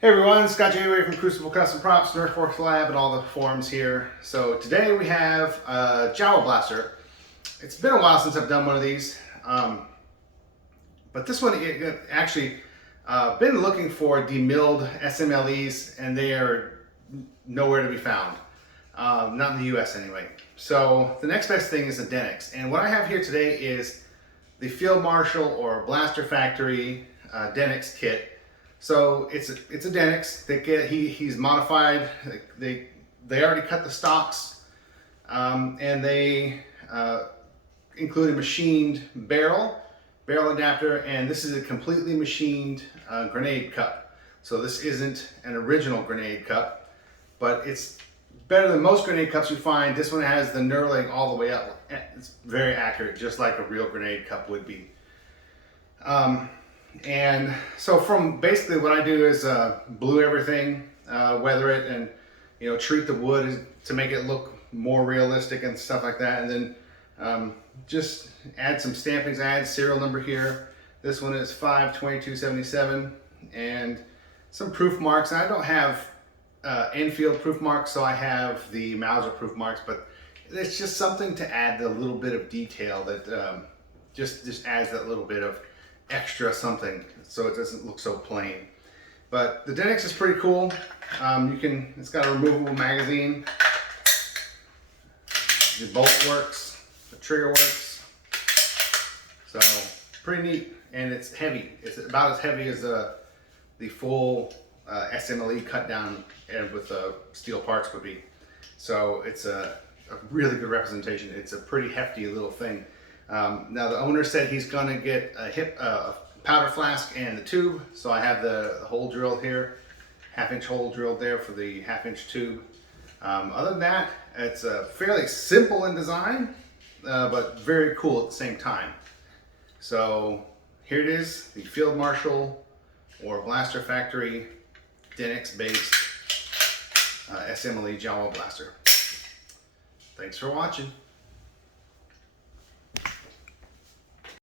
Hey everyone, Scott Jawa from Crucible Custom Props, Nerd Force Lab, and all the forums here. So today we have a Jawa blaster. It's been a while since I've done one of these, but this one it actually been looking for demilled SMLEs, and they are nowhere to be found, not in the U.S. anyway. So the next best thing is a Denix, and what I have here today is the Field Marshal or Blaster Factory Denix kit. So it's a Denix. He's modified. They already cut the stocks, and they include a machined barrel adapter, and this is a completely machined grenade cup. So this isn't an original grenade cup, but it's better than most grenade cups you find. This one has the knurling all the way up. It's very accurate, just like a real grenade cup would be. And so from basically what I do is blue everything, weather it, and treat the wood to make it look more realistic and stuff like that. And then just add some stampings. I add serial number here. This one is 52277, and some proof marks. And I don't have Enfield proof marks, so I have the Mauser proof marks, but it's just something to add a little bit of detail that just adds that little bit of extra something so it doesn't look so plain. But the Denix is pretty cool. It's got a removable magazine. The bolt works, the trigger works. So pretty neat, and it's heavy. It's about as heavy as the full SMLE cut down and with steel parts would be. So it's a really good representation. It's a pretty hefty little thing. Now the owner said he's gonna get a powder flask and the tube, so I have the hole drilled here, half-inch hole drilled there for the half-inch tube. Other than that, it's fairly simple in design, but very cool at the same time. So here it is, the Field Marshal or Blaster Factory Denix based SMLE Jawa blaster. Thanks for watching.